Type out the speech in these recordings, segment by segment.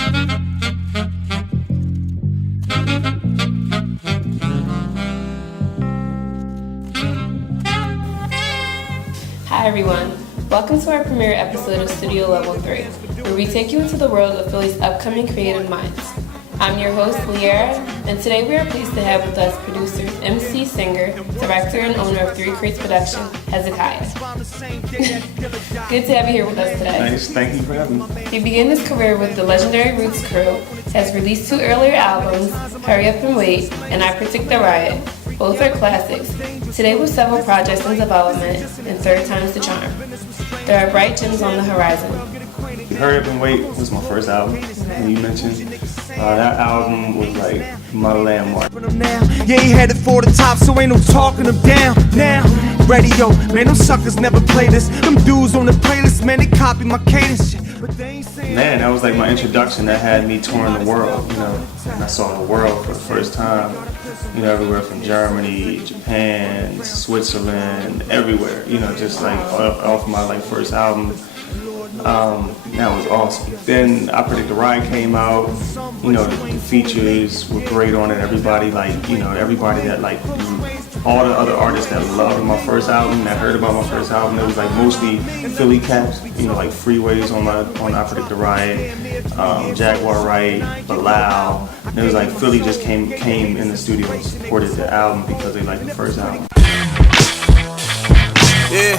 Hi everyone, welcome to our premiere episode of Studio Level 3, where we take you into the world of Philly's upcoming creative minds. I'm your host, Liera, and today we are pleased to have with us producers, MC, singer, director, and owner of 3 Crates Production, Hezekiah. Good to have you here with us today. Nice, thank you for having me. He began his career with the legendary Roots crew, has released 2 earlier albums, Hurry Up and Wait, and I Predict the Riot. Both are classics. Today with several projects in development, and third time's the charm. There are bright gems on the horizon. Hurry Up and Wait was my first album, and you mentioned. That album was like my landmark. Yeah, he headed for the top, so ain't no talking him down. Now, radio, man, them suckers never play this. Them dudes on the playlist, man, they copy my cadence. Man, that was like my introduction. That had me touring the world, you know. And I saw the world for the first time, you know, everywhere from Germany, Japan, Switzerland, everywhere. You know, just like off my like first album. That was awesome. Then I Predict the Riot came out. You know, the features were great on it. Everybody like, you know, everybody that like, all the other artists that loved my first album, that heard about my first album, it was like mostly Philly cats. You know, like Freeways on I Predict the Riot, Jaguar Wright, Bilal. And it was like Philly just came in the studio and supported the album because they liked the first album. Yeah.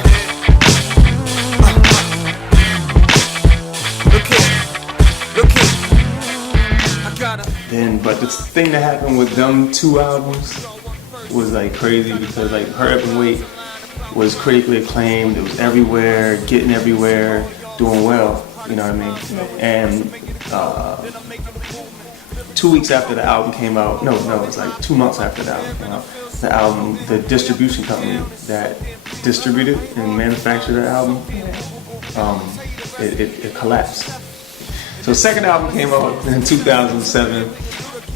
But the thing that happened with them 2 albums was like crazy because like Hurry Up and Wait was critically acclaimed. It was everywhere, getting everywhere, doing well. You know what I mean? And 2 weeks after the album came out, no, it was like 2 months after the album, the distribution company that distributed and manufactured the album, it collapsed. So the second album came out in 2007,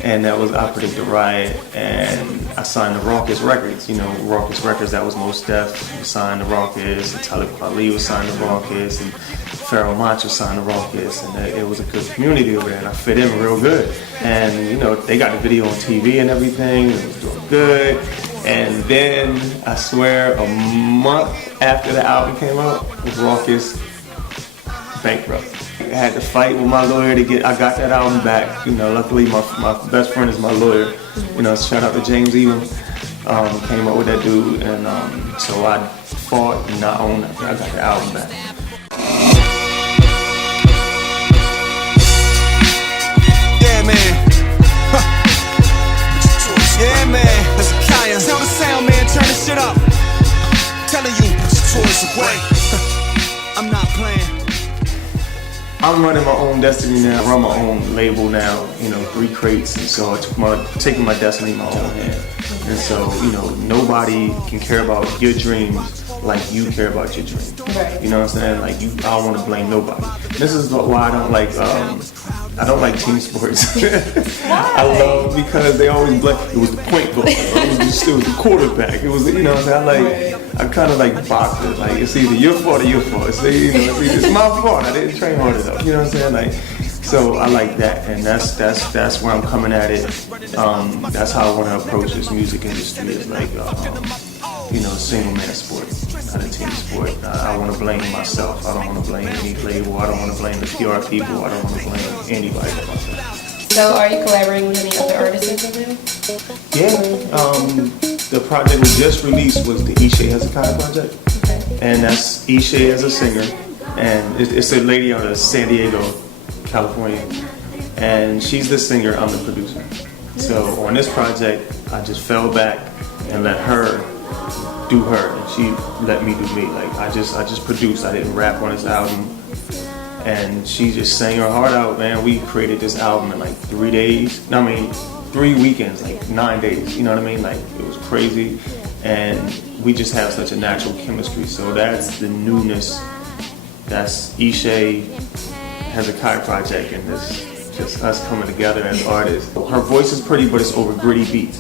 and that was I Predict the Riot, and I signed to Raucous Records. You know, Raucous Records, that was Mos Def signed to Raucous, and Talib Kweli was signed to Raucous, and Pharoah Monch was signed to Raucous, and it was a good community over there, and I fit in real good. And, you know, they got the video on TV and everything, it was doing good. And then, I swear, a month after the album came out, Raucous bankrupt. I had to fight with my lawyer to I got that album back. You know, luckily my best friend is my lawyer. You know, shout out to James Elam. Came up with that dude, and so I fought and I owned it. I got the album back. Yeah, man. Yeah, man. Hezekiah. Tell the sound man, turn this shit up. Telling you, put your toys away. I'm not playing. I'm running my own destiny now. I run my own label now, you know, 3 Crates, and so I'm taking my destiny in my own hand. And so, you know, nobody can care about your dreams like you care about your dreams. Right. You know what I'm saying? Like, I don't want to blame nobody. This is why I don't like team sports. I love because they always blame. It was the point guard. It was the quarterback. It was, you know what I'm saying? I kind of like boxing. Like, it's either your fault or your fault. It's my fault. I didn't train hard enough. You know what I'm saying? Like, so I like that, and that's where I'm coming at it. That's how I want to approach this music industry. It's like, you know, single man sport, not a team sport. I want to blame myself. I don't want to blame any label. I don't want to blame the PR people. I don't want to blame anybody but myself. So are you collaborating with any other artists or something? Yeah, the project we just released was the Ishe Hezekiah project, and that's Ishe as a singer, and it's a lady out of San Diego, California, and she's the singer, I'm the producer. So on this project, I just fell back and let her do her, and she let me do me. Like, I just produced. I didn't rap on this album, and she just sang her heart out, man. We created this album in like 3 days. 3 weekends, like 9 days. You know what I mean? Like, it was crazy, and we just have such a natural chemistry. So that's the newness. That's Ishe Hezekiah project, and this just us coming together as artists. Her voice is pretty, but it's over gritty beats.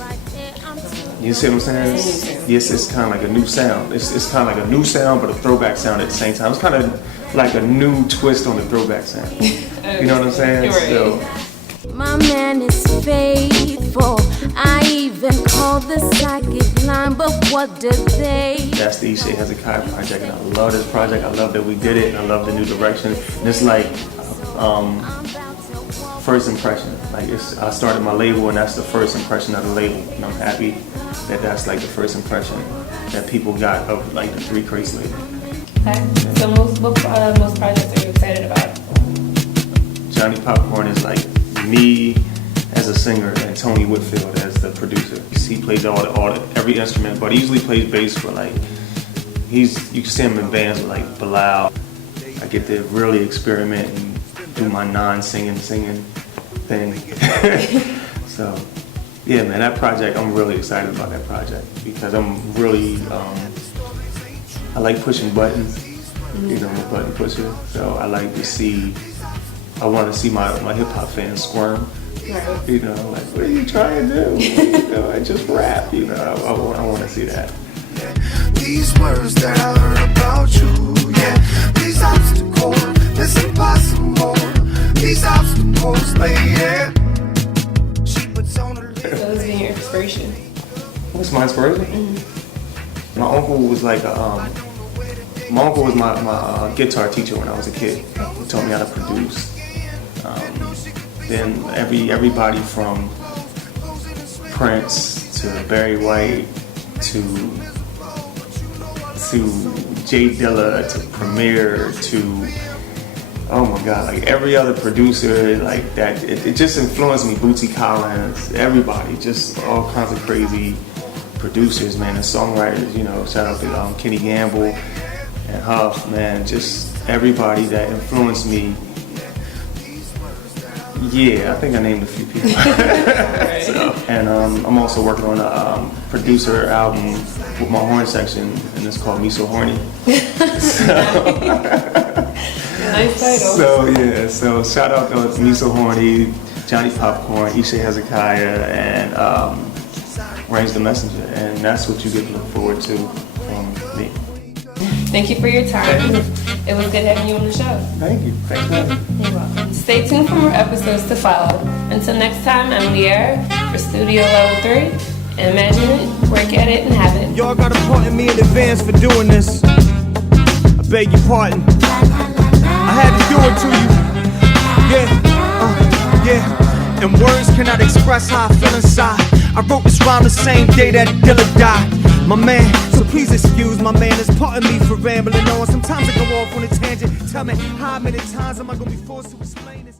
You see what I'm saying? Yes, it's kind of like a new sound. It's kind of like a new sound, but a throwback sound at the same time. It's kind of like a new twist on the throwback sound. You know what I'm saying? You're right. So, my man is faithful. I even called the psychic line, but what did they? that's the Ishe Hezekiah project, and I love this project. I love that we did it, and I love the new direction. And it's like first impression. Like I started my label, and that's the first impression of the label, and I'm happy that that's like the first impression that people got of like the Three Crates label. Okay. So what most projects are you excited about? Johnny Popcorn is like me as a singer and Tony Whitfield as the producer. He plays every instrument, but he usually plays bass for like, you can see him in bands with like Bilal. I get to really experiment and do my non-singing thing. So yeah, man, that project, I'm really excited about that project because I'm really, I like pushing buttons. You know, I'm a button pusher, so I like to see, I want to see my hip hop fans squirm. Right. You know, like, what are you trying to do? You know, I just rap, you know, I want to see that. These words that I heard about you, yeah. These obstacles, it's impossible. These obstacles, lady. She puts on a So who's been your inspiration? What's my inspiration? My uncle was like my uncle was my guitar teacher when I was a kid. He taught me how to produce. Then everybody from Prince to Barry White to Jay Dilla to Premier to, oh my God, like every other producer like that, it just influenced me. Bootsy Collins, everybody, just all kinds of crazy producers, man, and songwriters, you know, shout out to Kenny Gamble and Huff, man, just everybody that influenced me. Yeah, I think I named a few people. So, and I'm also working on a producer album with my horn section, and it's called Me So Horny. Nice title. So yeah, so shout out to Me So Horny, Johnny Popcorn, Ishe Hezekiah, and Range the Messenger, and that's what you get to look forward to from me. Thank you for your time. It was good having you on the show. Thank you. Thanks for having me. You're welcome. Stay tuned for more episodes to follow. Until next time, I'm Liera for Studio Level 3. Imagine it, work at it, and have it. Y'all gotta pardon me in advance for doing this. I beg your pardon. I had to do it to you. Yeah. And words cannot express how I feel inside. I wrote this rhyme the same day that Dilla died. My man, so please excuse my manners. Pardon me for rambling on. Sometimes I go off on a tangent. Tell me how many times am I gonna be forced to explain this?